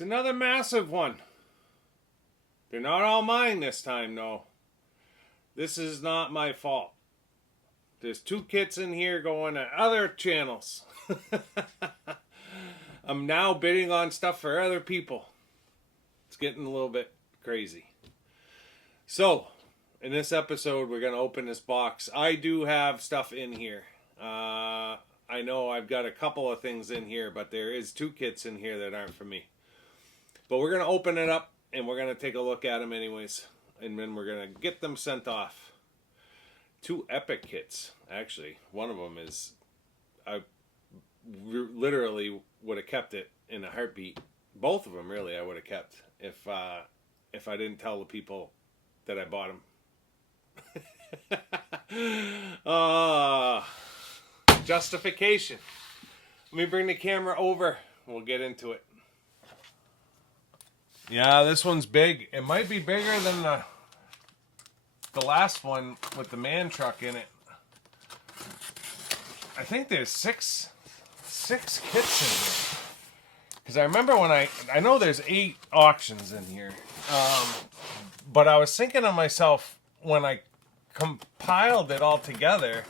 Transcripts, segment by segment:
It's another massive one. They're not all mine this time, no. This is not my fault. There's 2 kits in here going to other channels. I'm now bidding on stuff for other people. It's getting a little bit crazy. So, in this episode, we're going to open this box. I do have stuff in here. I know I've got a couple of things in here, but there is 2 kits in here that aren't for me. But we're going to open it up, and we're going to take a look at them anyways. And then we're going to get them sent off. 2 epic kits, actually. One of them is... I literally would have kept it in a heartbeat. Both of them, really, I would have kept if I didn't tell the people that I bought them. Justification. Let me bring the camera over. We'll get into it. Yeah, this one's big. It might be bigger than the last one with the man truck in it. I think there's six kits in here. Because I remember when I know there's 8 auctions in here. But I was thinking to myself when I compiled it all together,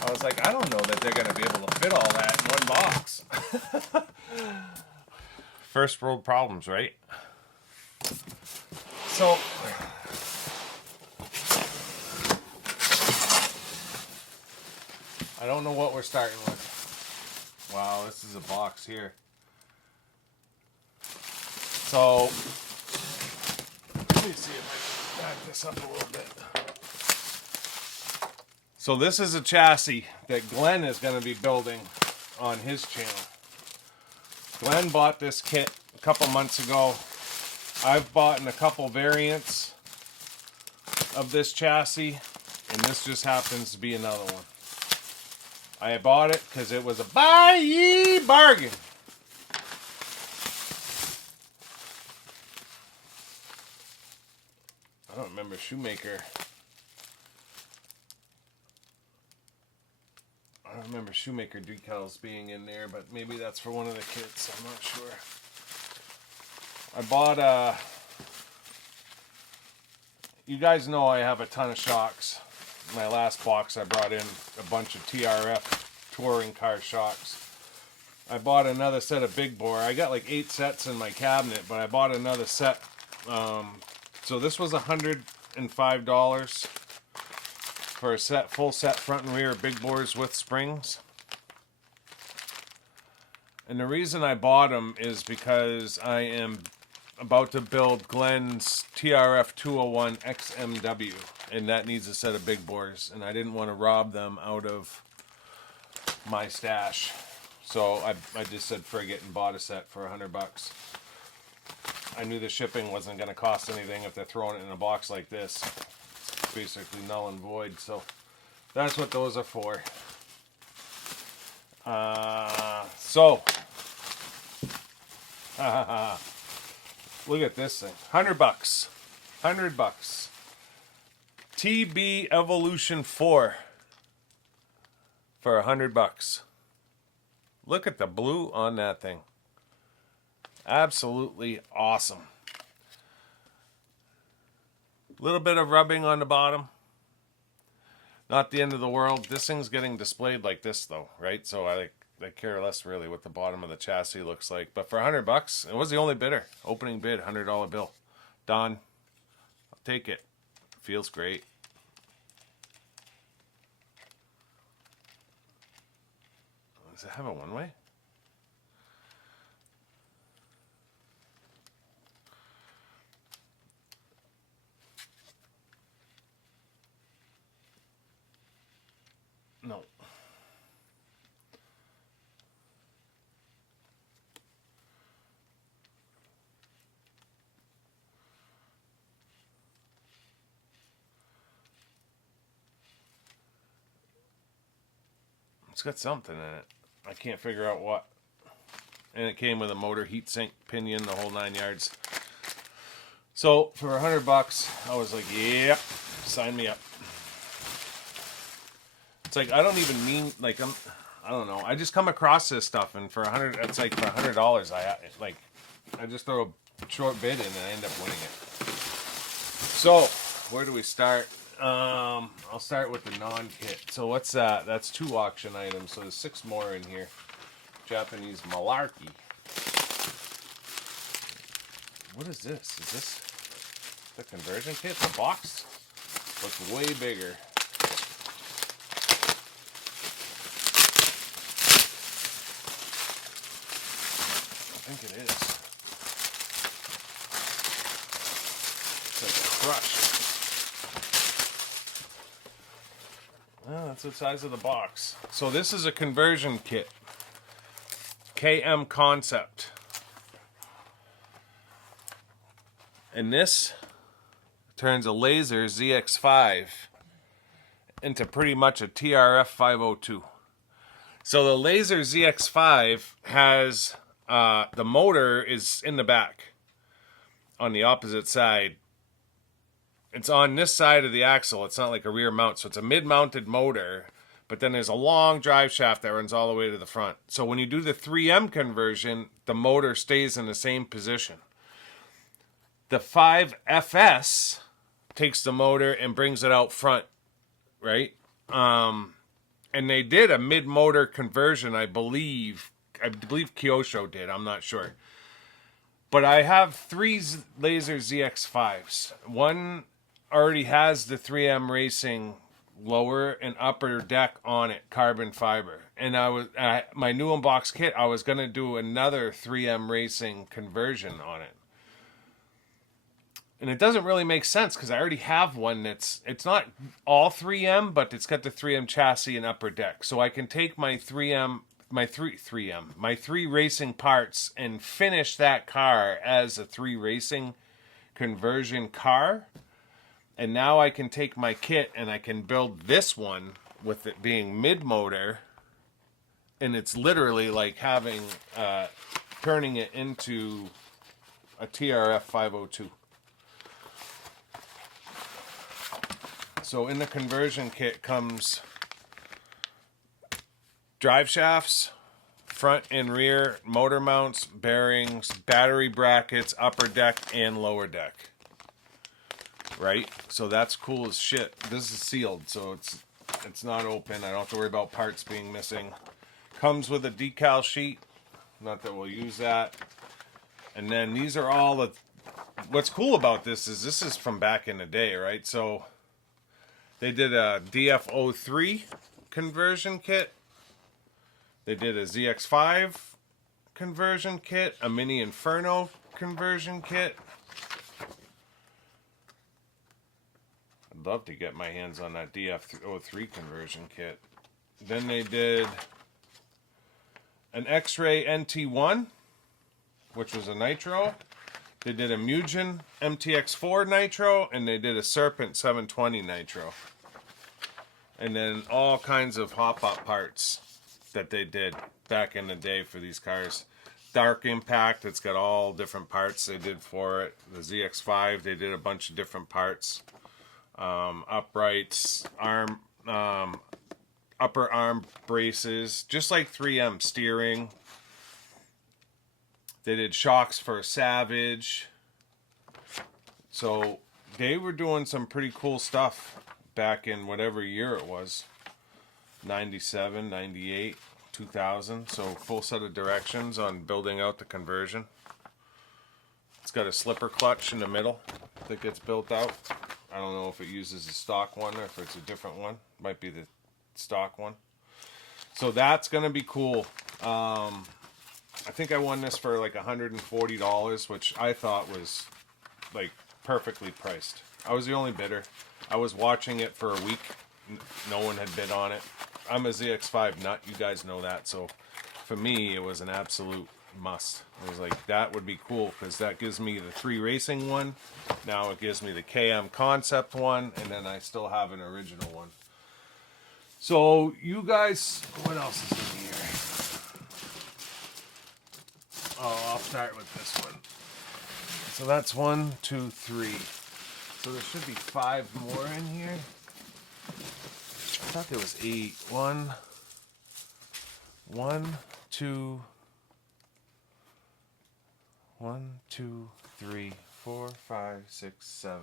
I was like, I don't know that they're going to be able to fit all that in one box. First world problems, right? So, I don't know what we're starting with. Wow, this is a box here. So, let me see if I can back this up a little bit. So this is a chassis that Glenn is going to be building on his channel. Glenn bought this kit a couple months ago. I've bought a couple variants of this chassis, and this just happens to be another one. I bought it because it was a buy ye bargain. I don't remember Shoemaker. I don't remember Shoemaker decals being in there, but maybe that's for one of the kits. I'm not sure. I bought you guys know I have a ton of shocks. My last box I brought in a bunch of TRF touring car shocks. I bought another set of big bore. I got like 8 sets in my cabinet, but I bought another set. So this was $105 for a set, full set front and rear big bores with springs. And the reason I bought them is because I am about to build Glenn's TRF 201 XMW, and that needs a set of big bores, and I didn't want to rob them out of my stash. So I just said frig it and bought a set for $100. I knew the shipping wasn't going to cost anything if they're throwing it in a box like this. It's basically null and void, so that's what those are for. Look at this thing. $100. $100. TB Evolution 4 for $100. Look at the blue on that thing. Absolutely awesome. Little bit of rubbing on the bottom. Not the end of the world. This thing's getting displayed like this though, right? So I care less really what the bottom of the chassis looks like. But for $100, it was the only bidder. Opening bid, $100 bill. Don, I'll take it. Feels great. Does it have a one-way? No. It's got something in it. I can't figure out what. And it came with a motor heat sink pinion, the whole 9 yards. So for $100, I was like, yep, sign me up. It's like I don't even mean like I don't know. I just come across this stuff, and for it's like for $100, I just throw a short bid in and I end up winning it. So, where do we start? I'll start with the non-kit. So what's that? That's 2 auction items. So there's 6 more in here. Japanese malarkey. What is this? Is this the conversion kit? The box looks way bigger. I think it is. It's like a crush. Well, that's the size of the box. So this is a conversion kit. KM Concept. And this turns a laser ZX5 into pretty much a TRF 502. So the laser ZX5 has the motor is in the back on the opposite side. It's on this side of the axle. It's not like a rear mount, so it's a mid-mounted motor, but then there's a long drive shaft that runs all the way to the front. So when you do the 3M conversion, the motor stays in the same position. The 5FS takes the motor and brings it out front, right? And they did a mid-motor conversion, I believe Kyosho did, I'm not sure. But I have 3 laser ZX5s. One already has the 3M Racing lower and upper deck on it, carbon fiber. And my new unbox kit, I was going to do another 3M Racing conversion on it. And it doesn't really make sense because I already have one it's not all 3M, but it's got the 3M chassis and upper deck. So I can take my 3 racing parts and finish that car as a 3 racing conversion car. And now I can take my kit and I can build this one with it being mid-motor. And it's literally like having, turning it into a TRF 502. So in the conversion kit comes drive shafts, front and rear, motor mounts, bearings, battery brackets, upper deck and lower deck. Right? So that's cool as shit. This is sealed, so it's not open. I don't have to worry about parts being missing. Comes with a decal sheet. Not that we'll use that. And then these are all the... What's cool about this is from back in the day, right? So they did a DF03 conversion kit. They did a ZX5 conversion kit, a Mini Inferno conversion kit. I'd love to get my hands on that DF03 conversion kit. Then they did an X-Ray NT1, which was a nitro. They did a Mugen MTX4 nitro, and they did a Serpent 720 nitro. And then all kinds of hop-up parts that they did back in the day for these cars. Dark Impact, it's got all different parts they did for it. The ZX5, they did a bunch of different parts. Uprights, arm, upper arm braces, just like 3M steering. They did shocks for Savage. So they were doing some pretty cool stuff back in whatever year it was. 97, 98, 2000. So full set of directions on building out the conversion. It's got a slipper clutch in the middle that gets built out. I don't know if it uses a stock one or if it's a different one. Might be the stock one. So that's going to be cool. I think I won this for like $140, which I thought was like perfectly priced. I was the only bidder. I was watching it for a week. No one had bid on it. I'm a ZX5 nut. You guys know that. So for me, it was an absolute must. I was like, that would be cool because that gives me the 3 racing one. Now it gives me the KM Concept one. And then I still have an original one. So you guys, what else is in here? Oh, I'll start with this one. So that's 1, 2, 3. So there should be 5 more in here. I thought there was 8. 1, 1, 2, 1, 2, 3, 4, 5, 6, 7.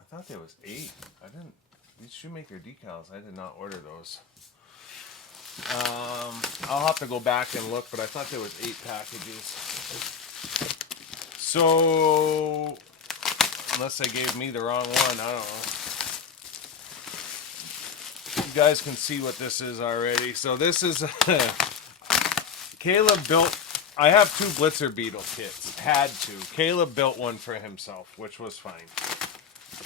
I thought there was 8. I didn't. These shoemaker decals, I did not order those. I'll have to go back and look, but I thought there was 8 packages. So, unless they gave me the wrong one, I don't know. You guys can see what this is already. So this is Caleb built. I have 2 Blitzer Beetle kits. Had to. Caleb built one for himself, which was fine.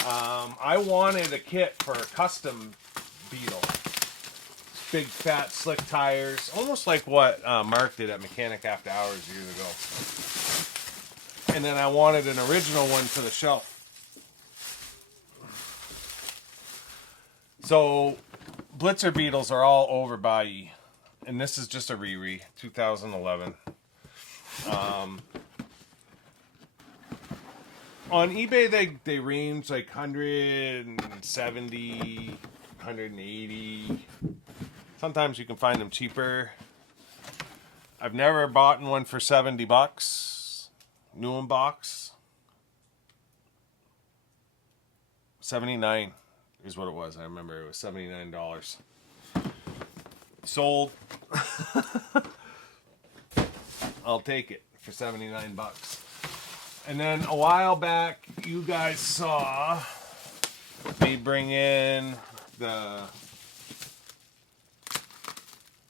I wanted a kit for a custom Beetle. Big, fat, slick tires. Almost like what Mark did at Mechanic After Hours years ago. And then I wanted an original one for the shelf. So, Blitzer Beetles are all over by E. And this is just a Riri, 2011. On eBay, they range like 170, 180. Sometimes you can find them cheaper. I've never bought one for $70. New unbox. 79 is what it was. I remember it was $79. Sold. I'll take it for $79. And then a while back, you guys saw me bring in the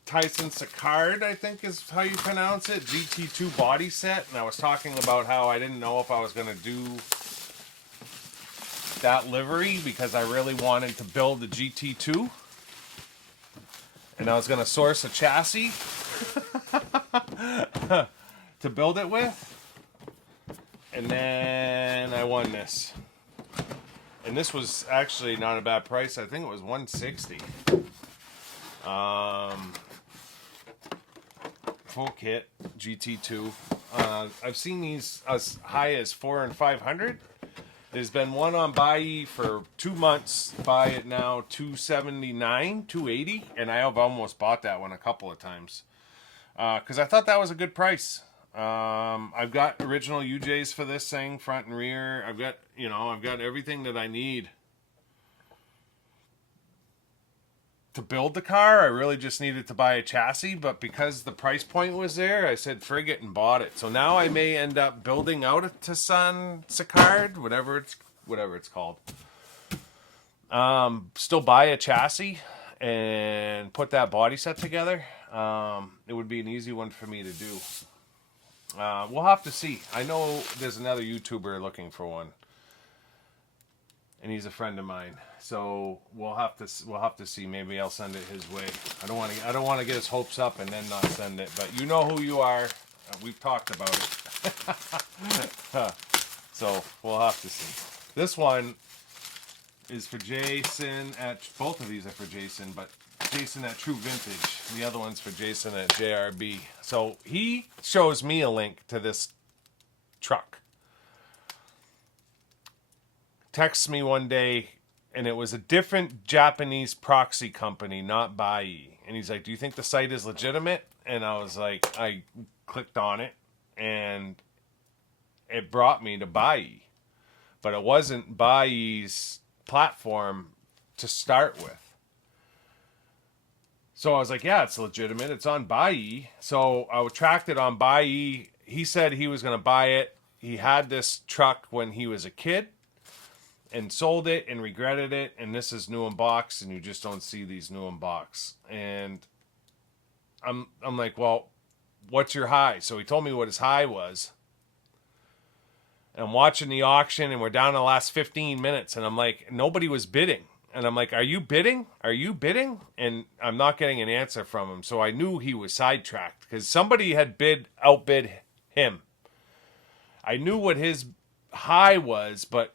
Tyson Sicard, I think is how you pronounce it, GT2 body set. And I was talking about how I didn't know if I was going to do that livery because I really wanted to build the GT2. And I was going to source a chassis to build it with. And then I won this. And this was actually not a bad price. I think it was $160. Full kit, GT2. I've seen these as high as $400 and $500. There's been one on Buy for 2 months. Buy it now $279, $280, and I have almost bought that one a couple of times because I thought that was a good price. I've got original UJs for this thing, front and rear. I've got everything that I need to build the car. I really just needed to buy a chassis, but because the price point was there, I said frig it and bought it. So now I may end up building out a Tyson Sicard, whatever it's called. Still buy a chassis and put that body set together. It would be an easy one for me to do. We'll have to see. I know there's another YouTuber looking for one, and he's a friend of mine. So we'll have to see. Maybe I'll send it his way. I don't want to get his hopes up and then not send it. But you know who you are. We've talked about it. So we'll have to see. This one is for Jason both of these are for Jason, but Jason at True Vintage. The other one's for Jason at JRB. So he shows me a link to this truck. Texts me one day, and it was a different Japanese proxy company, not Bai. And he's like, "Do you think the site is legitimate?" And I was like, I clicked on it, and it brought me to Bai. But it wasn't Bai's platform to start with. So I was like, yeah, it's legitimate. It's on Bai. So I tracked it on Bai. He said he was going to buy it. He had this truck when he was a kid and sold it and regretted it. And this is new in box, and you just don't see these new in box. And I'm like, well, what's your high? So he told me what his high was. And I'm watching the auction, and we're down to the last 15 minutes. And I'm like, nobody was bidding. And I'm like, are you bidding? Are you bidding? And I'm not getting an answer from him. So I knew he was sidetracked because somebody had outbid him. I knew what his high was, but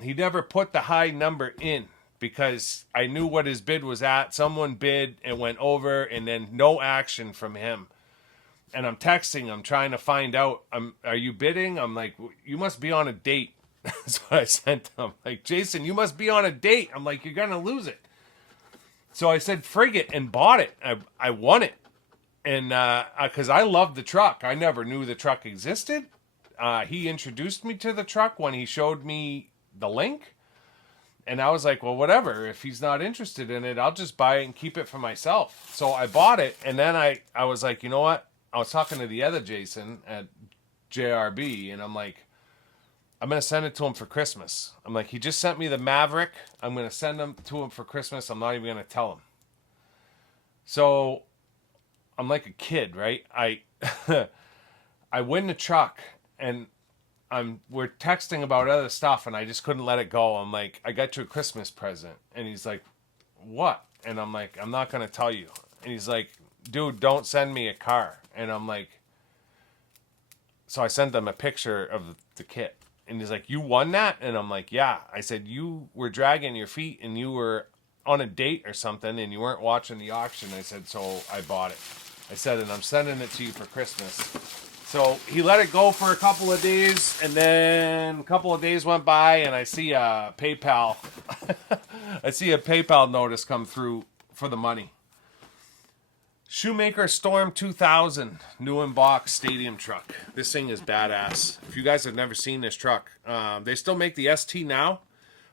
he never put the high number in because I knew what his bid was at. Someone bid and went over, and then no action from him. And I'm texting him, trying to find out, are you bidding? I'm like, you must be on a date. That's what I sent him. Like, Jason, you must be on a date. I'm like, you're going to lose it. So I said, frig it, and bought it. I won it. And because I loved the truck. I never knew the truck existed. He introduced me to the truck when he showed me the link. And I was like, well, whatever. If he's not interested in it, I'll just buy it and keep it for myself. So I bought it. And then I was like, you know what? I was talking to the other Jason at JRB. And I'm like, I'm going to send it to him for Christmas. I'm like, he just sent me the Maverick. I'm going to send him to him for Christmas. I'm not even going to tell him. So I'm like a kid, right? I win the truck, and we're texting about other stuff, and I just couldn't let it go. I'm like, I got you a Christmas present. And he's like, what? And I'm like, I'm not going to tell you. And he's like, dude, don't send me a car. And I'm like, so I sent them a picture of the kit. And he's like, you won that? And I'm like, yeah. I said, you were dragging your feet and you were on a date or something and you weren't watching the auction. I said, so I bought it. I said, and I'm sending it to you for Christmas. So he let it go for a couple of days, and then a couple of days went by, and I see a PayPal. I see a PayPal notice come through for the money. Shoemaker Storm 2000 new unbox stadium truck. This thing is badass. If you guys have never seen this truck, they still make the ST now,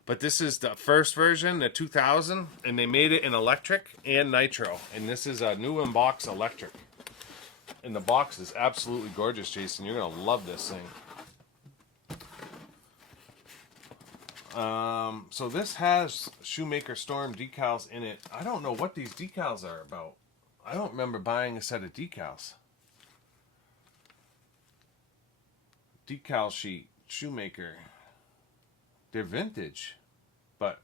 but this is the first version, the 2000, and they made it in electric and nitro, and this is a new unbox electric. And the box is absolutely gorgeous, Jason. You're going to love this thing. So this has Shoemaker Storm decals in it. I don't know what these decals are about. I don't remember buying a set of decals. Decal sheet, Shoemaker. They're vintage, but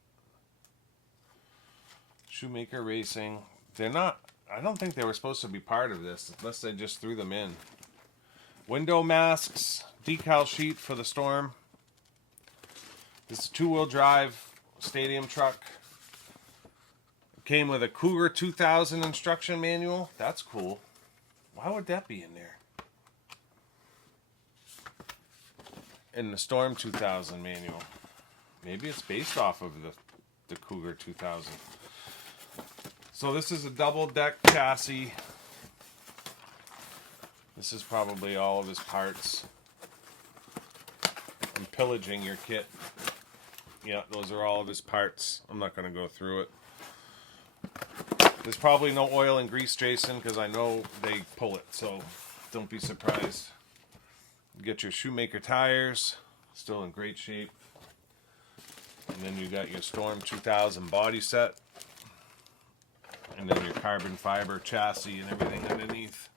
Shoemaker Racing. They're not. I don't think they were supposed to be part of this, unless they just threw them in. Window masks, decal sheet for the Storm. This is a two-wheel drive stadium truck. Came with a Cougar 2000 instruction manual. That's cool. Why would that be in there? And the Storm 2000 manual. Maybe it's based off of the Cougar 2000. So this is a double deck chassis. This is probably all of his parts. I'm pillaging your kit. Yeah, those are all of his parts. I'm not going to go through it. There's probably no oil and grease, Jason, because I know they pull it, so don't be surprised. Get your Shoemaker tires, still in great shape. And then you got your Storm 2000 body set. And then your carbon fiber chassis and everything underneath.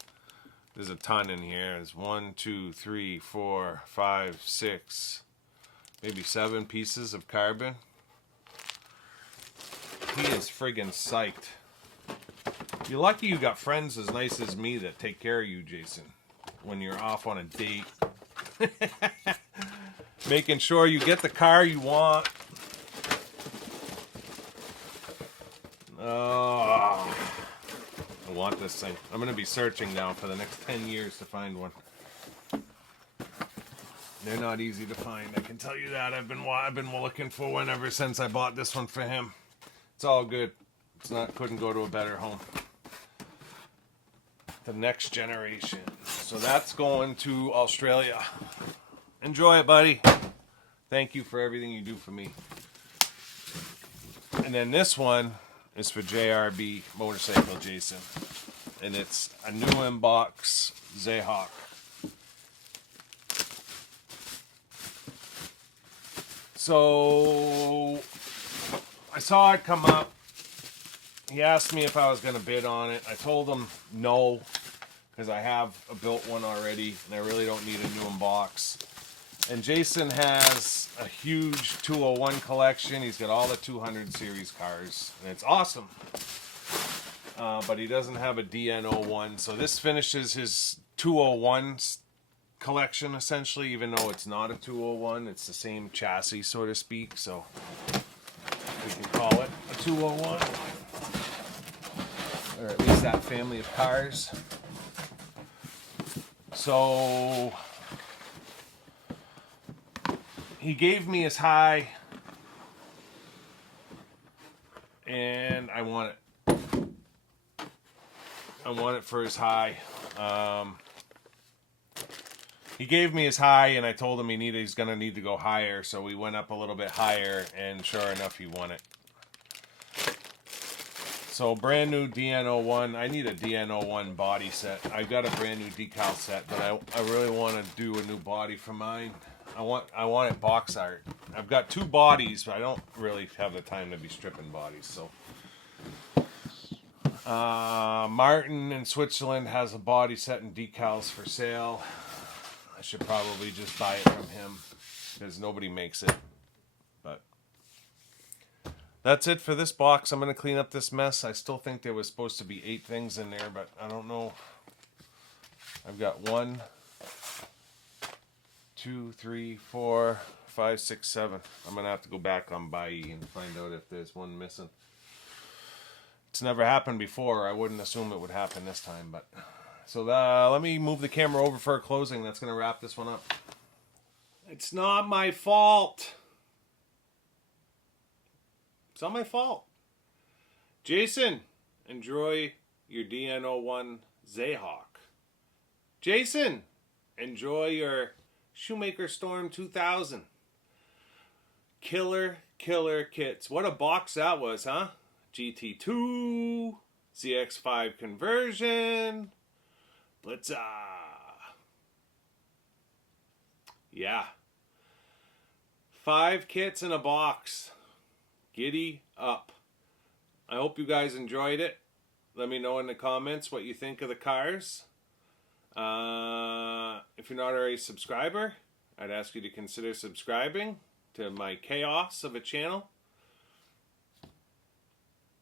There's a ton in here. There's 1, 2, 3, 4, 5, 6, maybe 7 pieces of carbon. He is friggin' psyched. You're lucky you got friends as nice as me that take care of you, Jason, when you're off on a date. Making sure you get the car you want. Oh, I want this thing. I'm going to be searching now for the next 10 years to find one. They're not easy to find, I can tell you that. I've been looking for one ever since I bought this one for him. It's all good. It's not, couldn't go to a better home. The next generation. So that's going to Australia. Enjoy it, buddy. Thank you for everything you do for me. And then this one is for JRB Motorcycle Jason. And it's a new inbox Zayhawk. So I saw it come up. He asked me if I was going to bid on it. I told him no, because I have a built one already, and I really don't need a new inbox. And Jason has a huge 201 collection. He's got all the 200 series cars, and it's awesome. But he doesn't have a DN01, so this finishes his 201 collection, essentially, even though it's not a 201. It's the same chassis, so to speak, so we can call it a 201. Or at least that family of cars. So he gave me his high, and I want it. I want it for his high. He gave me his high, and I told him he's going to need to go higher, so we went up a little bit higher, and sure enough, he won it. So, brand new DN01. I need a DN01 body set. I got a brand new decal set, but I really want to do a new body for mine. I want it box art. I've got 2 bodies, but I don't really have the time to be stripping bodies, so... Martin in Switzerland has a body set and decals for sale. I should probably just buy it from him because nobody makes it. But that's it for this box. I'm going to clean up this mess. I still think there was supposed to be 8 things in there, but I don't know. I've got 1, 2, 3, 4, 5, 6, 7. I'm going to have to go back on Bai and find out if there's one missing. It's never happened before. I wouldn't assume it would happen this time, but... So let me move the camera over for a closing. That's going to wrap this one up. It's not my fault. It's not my fault. Jason, enjoy your DN01 Zayhawk. Jason, enjoy your Shoemaker Storm 2000. Killer kits. What a box that was, huh? GT2, ZX5 conversion, Blitza. Yeah. 5 kits in a box. Giddy up. I hope you guys enjoyed it. Let me know in the comments what you think of the cars. If you're not already a subscriber, I'd ask you to consider subscribing to my chaos of a channel.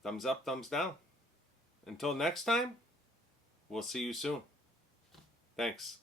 Thumbs up, thumbs down. Until next time, we'll see you soon. Thanks.